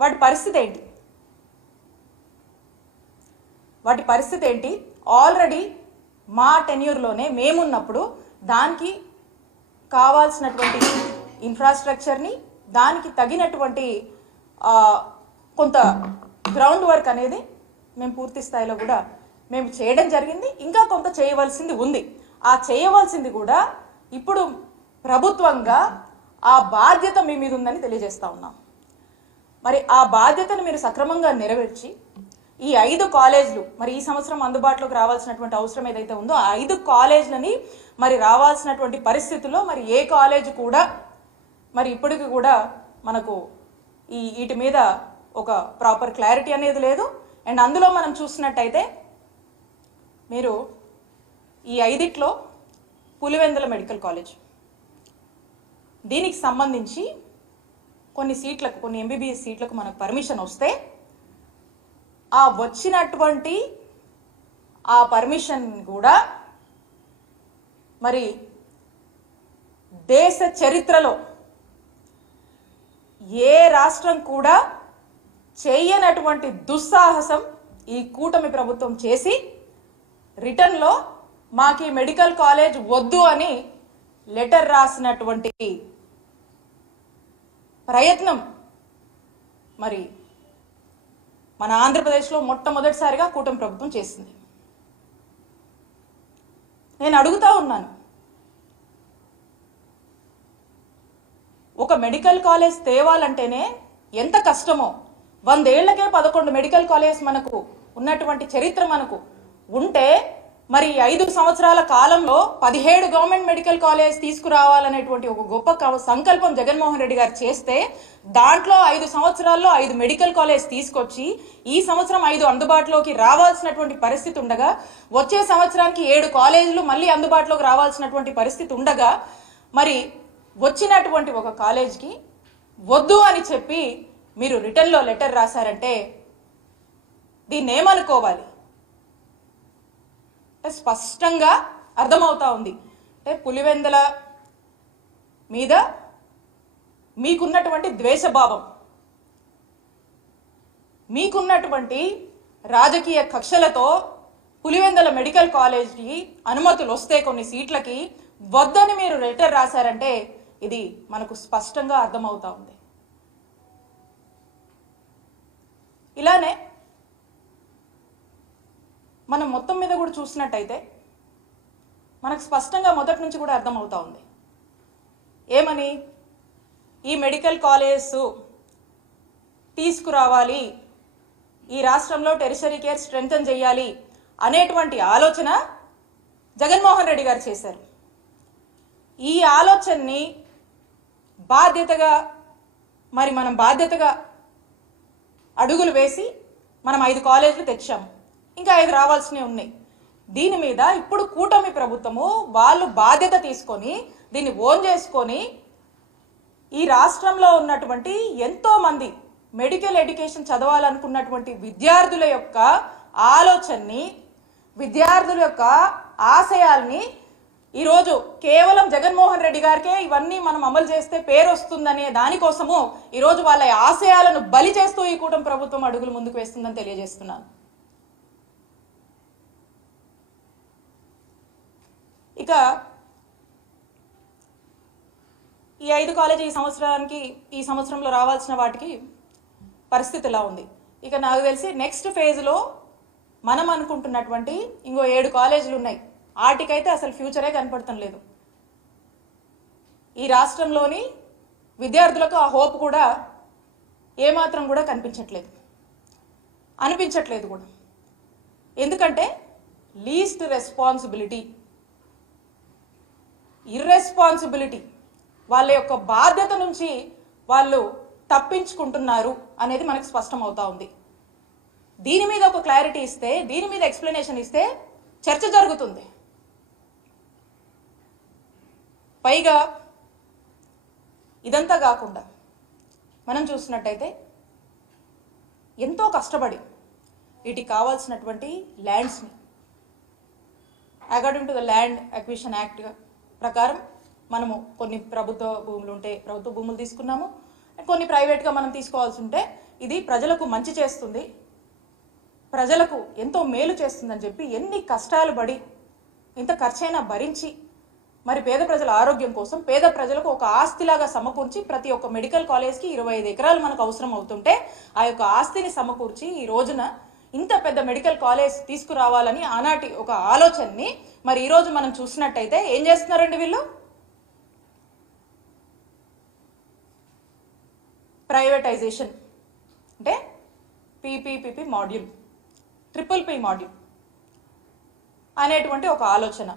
వాటి పరిస్థితి ఏంటి? ఆల్రెడీ మా టెన్యూర్లోనే మేమున్నప్పుడు దానికి కావాల్సినటువంటి ఇన్ఫ్రాస్ట్రక్చర్ని, దానికి తగినటువంటి కొంత గ్రౌండ్ వర్క్ అనేది మేము పూర్తి స్థాయిలో కూడా మేము చేయడం జరిగింది. ఇంకా కొంత చేయవలసింది ఉంది. ఆ చేయవలసింది కూడా ఇప్పుడు ప్రభుత్వంగా ఆ బాధ్యత మీ మీద ఉందని తెలియజేస్తా ఉన్నాం. మరి ఆ బాధ్యతను మీరు సక్రమంగా నెరవేర్చి ఈ 5 కాలేజీలు మరి ఈ సంవత్సరం అందుబాటులోకి రావాల్సినటువంటి అవసరం ఏదైతే ఉందో ఆ 5 కాలేజీలని మరి రావాల్సినటువంటి పరిస్థితుల్లో మరి ఏ కాలేజ్ కూడా మరి ఇప్పటికి కూడా మనకు వీటి మీద ఒక ప్రాపర్ క్లారిటీ అనేది లేదు. అండ్ అందులో మనం చూసినట్టయితే మీరు ఈ 5లో పులివెందుల మెడికల్ కాలేజ్, దీనికి సంబంధించి కొన్ని ఎంబీబీఎస్ సీట్లకు మనకు పర్మిషన్ వస్తే ఆ వచ్చినటువంటి ఆ పర్మిషన్ కూడా మరి దేశ చరిత్రలో ఏ రాష్ట్రం కూడా చేయనటువంటి దుస్సాహసం ఈ కూటమి ప్రభుత్వం చేసి రిటర్న్లో మాకు ఈ మెడికల్ కాలేజ్ వద్దు అని లెటర్ రాసినటువంటి ప్రయత్నం మరి మన ఆంధ్రప్రదేశ్లో మొట్టమొదటిసారిగా కూటమి ప్రభుత్వం చేసింది. నేను అడుగుతా ఉన్నాను, ఒక మెడికల్ కాలేజ్ తేవాలంటేనే ఎంత కష్టమో, 100 ఏళ్లకే 11 మెడికల్ కాలేజ్ మనకు ఉన్నటువంటి చరిత్ర మనకు ఉంటే మరి 5 సంవత్సరాల కాలంలో 17 గవర్నమెంట్ మెడికల్ కాలేజ్ తీసుకురావాలనేటువంటి ఒక గొప్ప సంకల్పం జగన్మోహన్ రెడ్డి గారు చేస్తే దాంట్లో 5 సంవత్సరాల్లో 5 మెడికల్ కాలేజ్ తీసుకొచ్చి ఈ సంవత్సరం 5 అందుబాటులోకి రావాల్సినటువంటి పరిస్థితి ఉండగా, వచ్చే సంవత్సరానికి 7 కాలేజీలు మళ్ళీ అందుబాటులోకి రావాల్సినటువంటి పరిస్థితి ఉండగా మరి వచ్చినటువంటి ఒక కాలేజ్కి వద్దు అని చెప్పి మీరు రిటర్న్లో లెటర్ రాశారంటే దీన్ని ఏమనుకోవాలి? స్పష్టంగా అర్థమవుతా ఉంది. అంటే పులివెందుల మీద మీకున్నటువంటి ద్వేషభావం, మీకున్నటువంటి రాజకీయ కక్షలతో పులివెందుల మెడికల్ కాలేజ్కి అనుమతులు వస్తే కొన్ని సీట్లకి వద్దని మీరు లెటర్ రాశారంటే ఇది మనకు స్పష్టంగా అర్థమవుతా ఉంది. ఇలానే మనం మొత్తం మీద కూడా చూసినట్టయితే మనకు స్పష్టంగా మొదటి నుంచి కూడా అర్థమవుతా ఉంది. ఏమని? ఈ మెడికల్ కాలేజ్ తీసుకురావాలి, ఈ రాష్ట్రంలో టెరిషరీ కేర్ స్ట్రెంథన్ చేయాలి అనేటువంటి ఆలోచన జగన్మోహన్ రెడ్డి గారు చేశారు. ఈ ఆలోచనని బాధ్యతగా మనం బాధ్యతగా అడుగులు వేసి మనం 5 కాలేజీలు తెచ్చాము, ఇంకా 5 రావాల్సినవి ఉన్నాయి. దీని మీద ఇప్పుడు కూటమి ప్రభుత్వము వాళ్ళు బాధ్యత తీసుకొని దీన్ని ఓన్ చేసుకొని ఈ రాష్ట్రంలో ఉన్నటువంటి ఎంతో మంది మెడికల్ ఎడ్యుకేషన్ చదవాలనుకున్నటువంటి విద్యార్థుల యొక్క ఆలోచనని, విద్యార్థుల యొక్క ఆశయాల్ని ఈరోజు కేవలం జగన్మోహన్ రెడ్డి గారికే ఇవన్నీ మనం అమలు చేస్తే పేరు వస్తుందనే దానికోసము ఈరోజు వాళ్ళ ఆశయాలను బలి చేస్తూ ఈ కూటమి ప్రభుత్వం అడుగులు ముందుకు వేస్తుందని తెలియజేస్తున్నాను. ఇక ఈ 5 కాలేజీ ఈ సంవత్సరంలో రావాల్సిన వాటికి పరిస్థితి ఎలా ఉంది? ఇక నాకు తెలిసి నెక్స్ట్ ఫేజ్లో మనం అనుకుంటున్నటువంటి ఇంకో 7 కాలేజీలు ఉన్నాయి. వాటికైతే అసలు ఫ్యూచరే కనపడటం లేదు. ఈ రాష్ట్రంలోని విద్యార్థులకు ఆ హోప్ కూడా ఏమాత్రం కూడా అనిపించట్లేదు కూడా. ఎందుకంటే లీస్ట్ రెస్పాన్సిబిలిటీ, ఇర్రెస్పాన్సిబిలిటీ, వాళ్ళ యొక్క బాధ్యత నుంచి వాళ్ళు తప్పించుకుంటున్నారు అనేది మనకు స్పష్టమవుతా ఉంది. దీని మీద ఒక క్లారిటీ ఇస్తే, దీని మీద ఎక్స్ప్లెనేషన్ ఇస్తే చర్చ జరుగుతుంది. పైగా ఇదంతా కాకుండా మనం చూసినట్టయితే ఎంతో కష్టపడి వీటికి కావాల్సినటువంటి ల్యాండ్స్ని according to the land acquisition act ప్రకారం మనము కొన్ని ప్రభుత్వ భూములు ఉంటే ప్రభుత్వ భూములు తీసుకున్నాము, కొన్ని ప్రైవేట్గా మనం తీసుకోవాల్సి ఉంటే ఇది ప్రజలకు మంచి చేస్తుంది, ప్రజలకు ఎంతో మేలు చేస్తుందని చెప్పి ఎన్ని కష్టాలు పడి ఇంత ఖర్చైనా భరించి మరి పేద ప్రజల ఆరోగ్యం కోసం పేద ప్రజలకు ఒక ఆస్తిలాగా సమకూర్చి ప్రతి ఒక్క మెడికల్ కాలేజ్కి 25 ఎకరాలు మనకు అవసరం అవుతుంటే ఆ యొక్క ఆస్తిని సమకూర్చి ఈ రోజున ఇంత పెద్ద మెడికల్ కాలేజ్ తీసుకురావాలని ఆనాటి ఒక ఆలోచనని మరి ఈరోజు మనం చూసినట్టయితే ఏం చేస్తున్నారండి వీళ్ళు? ప్రైవేటైజేషన్ అంటే పీపీపీపీ మాడ్యూల్, ట్రిపుల్ పీ మాడ్యూల్ అనేటువంటి ఒక ఆలోచన.